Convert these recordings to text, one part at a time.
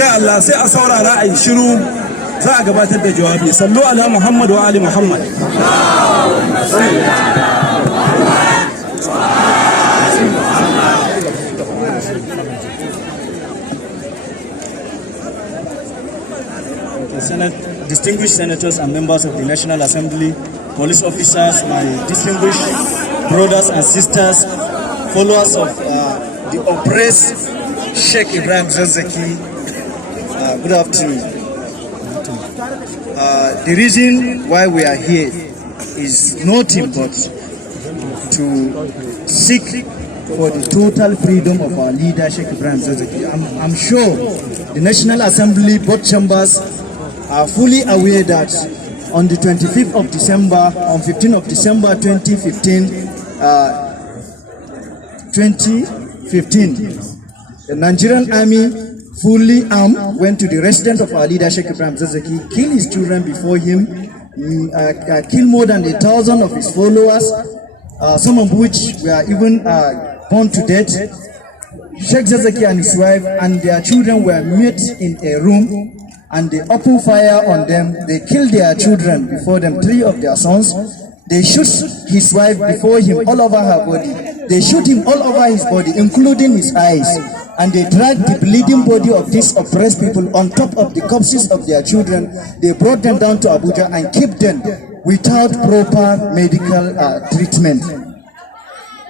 insha Allah sai a saurara a yi shiru za a gabatar da jawabi. Sallu ala Muhammad wa ali Muhammad. Distinguished senators and members of the National Assembly, police officers, my distinguished brothers and sisters, followers of the oppressed Sheik Ibrahim Zakky, good afternoon. The reason why we are here is nothing but to seek for the total freedom of our leader Sheik Ibrahim Zakky. I'm sure the National Assembly both chambers are fully aware that on the 25th of December, on 15th of December 2015, the Nigerian army, fully armed, went to the residence of our leader Sheik Ibrahim Zakky, killed his children before him, killed more than 1,000 of his followers, some of which were even burned to death. Sheik Zakky and his wife and their children were met in a room, and they opened fire on them. They killed their children before them, 3 of their sons. They shoot his wife before him all over her body. They shoot him all over his body, including his eyes. And they dragged the bleeding body of these oppressed people on top of the corpses of their children. They brought them down to Abuja and kept them without proper medical treatment.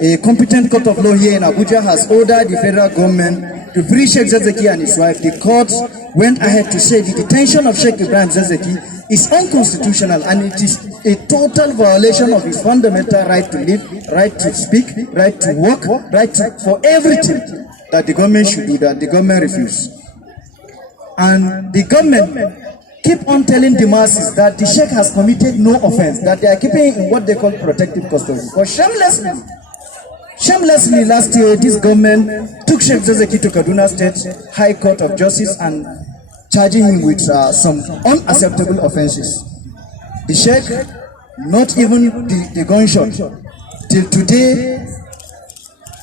A competent court of law here in Abuja has ordered the federal government to free Sheik Zakky and his wife. The court went ahead to say the detention of Sheik Ibrahim Zakky is unconstitutional and it is a total violation of his fundamental right to live, right to speak, right to work, right to, for everything that the government should do, that the government refused. And the government keep on telling the masses that the Sheik has committed no offense, that they are keeping him in what they call protective custody. But shamelessly last year, this government took Sheik Zakky to Kaduna State High Court of Justice and charging him with some unacceptable offenses. The Sheik, not even the gunshot. Till today,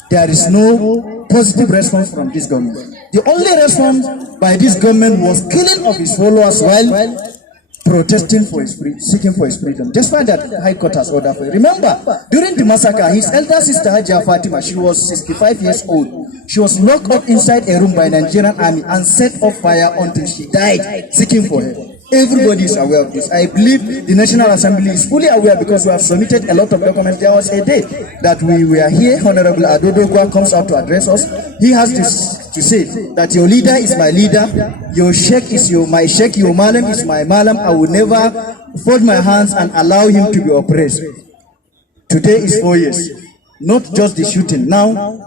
there is no positive response from this government. The only response by this government was killing of his followers while protesting for his freedom, seeking for his freedom, despite that High Court has ordered for it. Remember, during the massacre, his elder sister Hajia Fatima, she was 65 years old. She was locked up inside a room by Nigerian army and set off fire until she died, seeking for her. Everybody is aware of this. I believe the National Assembly is fully aware because we have submitted a lot of documents. There was a day that we were here, Honorable Adodogwa comes out to address us. He has this to say that your leader is my leader, your Sheik is my Sheik, your Malam is my Malam. I will never fold my hands and allow him to be oppressed. Today is 4 years, not just the shooting. Now,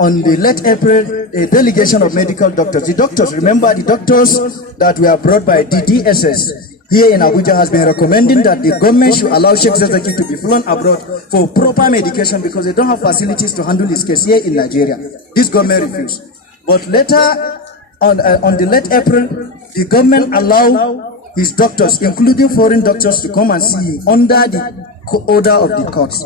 on the late April, a delegation of medical doctors, remember the doctors that were brought by the DSS here in Abuja has been recommending that the government should allow Sheik Zakky to be flown abroad for proper medication because they don't have facilities to handle his case here in Nigeria. This government refused. But later, on the late April, the government allowed his doctors, including foreign doctors, to come and see him under the order of the courts.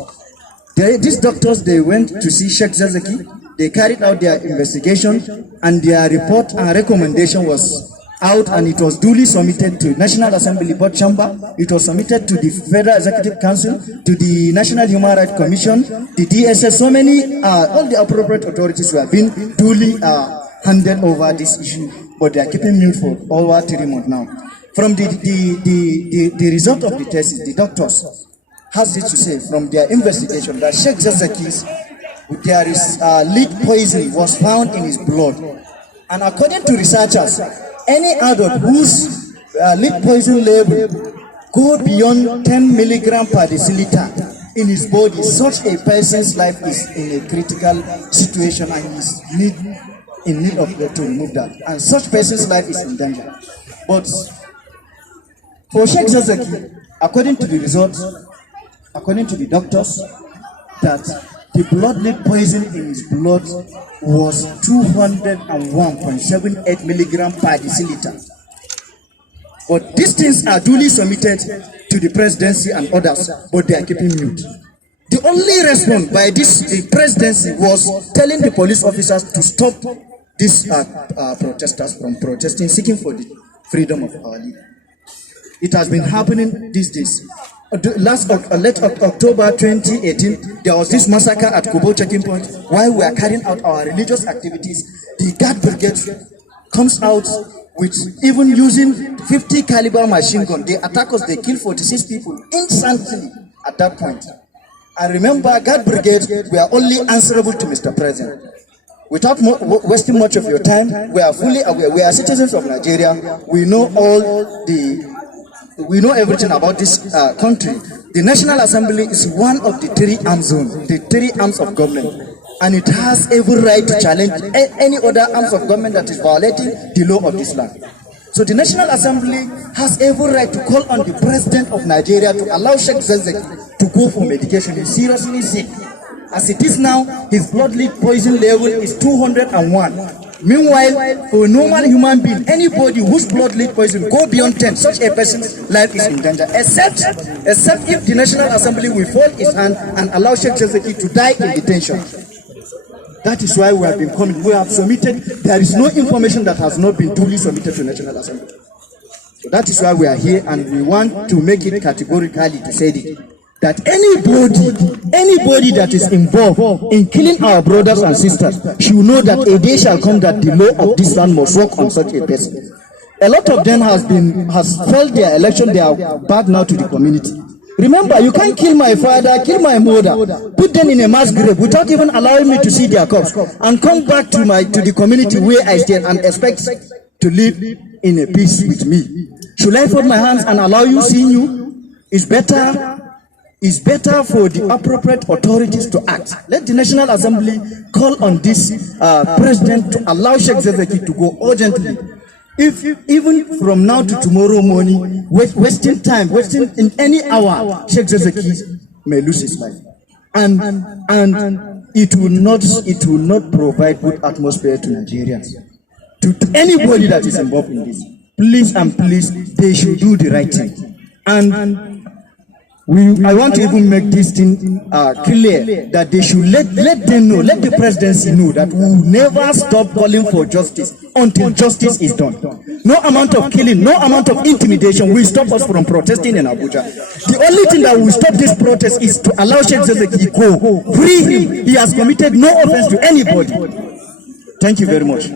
These doctors, they went to see Sheik Zakky. They carried out their investigation and their report and recommendation was out and it was duly submitted to National Assembly Board Chamber. It was submitted to the Federal Executive Council, to the National Human Rights Commission, the DSS. So many, all the appropriate authorities were being duly handed over this issue, but they are keeping mute for over 3 months now. From the result of the test, the doctors has this to say from their investigation that Sheik Zakky's there is lead poison was found in his blood, and according to researchers, any adult whose lead poison level go beyond 10 milligram per deciliter in his body, such a person's life is in a critical situation and is in need of to remove that, and such person's life is in danger. But for Sheik Zakky, according to the results, according to the doctors, that the blood lead poison in his blood was 201.78 milligram per deciliter. But these things are duly submitted to the presidency and others, but they are keeping mute. The only response by this presidency was telling the police officers to stop these protesters from protesting, seeking for the freedom of our leader. It has been happening these days. Late October 2018, there was this massacre at Kubo checking point. While we are carrying out our religious activities, the Guard Brigade comes out with even using 50 caliber machine gun. They attack us, they kill 46 people instantly at that point. I remember Guard Brigade, we are only answerable to Mr. President. Without wasting much of your time, we are fully aware, we are citizens of Nigeria, we know we know everything about this country. The National Assembly is one of the 3 arm zones, the 3 arms of government, and it has every right to challenge any other arms of government that is violating the law of this land. So the National Assembly has every right to call on the President of Nigeria to allow Sheik Zakky to go for medication. He's seriously sick. As it is now, his blood lead poison level is 201. Meanwhile, for a normal human being, anybody whose blood lead poison go beyond 10, such a person's life is in danger, except if the National Assembly will fold its hand and allow Sheik Zakky to die in detention. That is why we have been coming. We have submitted. There is no information that has not been duly submitted to the National Assembly. So that is why we are here, and we want to make it categorically to say that anybody that is involved in killing our brothers and sisters should know that a day shall come that the law of this land must work on such a person. A lot of them has failed their election. They are back now to the community. Remember, you can't kill my father, kill my mother, put them in a mass grave without even allowing me to see their corpse, and come back to the community where I stay and expect to live in a peace with me. Should I fold my hands and allow you seeing you? It's better for the appropriate authorities to act. Let the National Assembly call on this president to allow Sheik Zakky to go urgently. If even from now to tomorrow morning, wasting in any hour, Sheik Zakky may lose his life, and it will not provide good atmosphere to Nigerians, to anybody that is involved in this. Please and please, they should do the right thing. And I want to even make this thing clear, that they should let them know, let the presidency know that we will never stop calling for justice until justice is done. No amount of killing, no amount of intimidation will stop us from protesting in Abuja. The only thing that will stop this protest is to allow Sheik Zakky go. Free him. He has committed no offense to anybody. Thank you very much.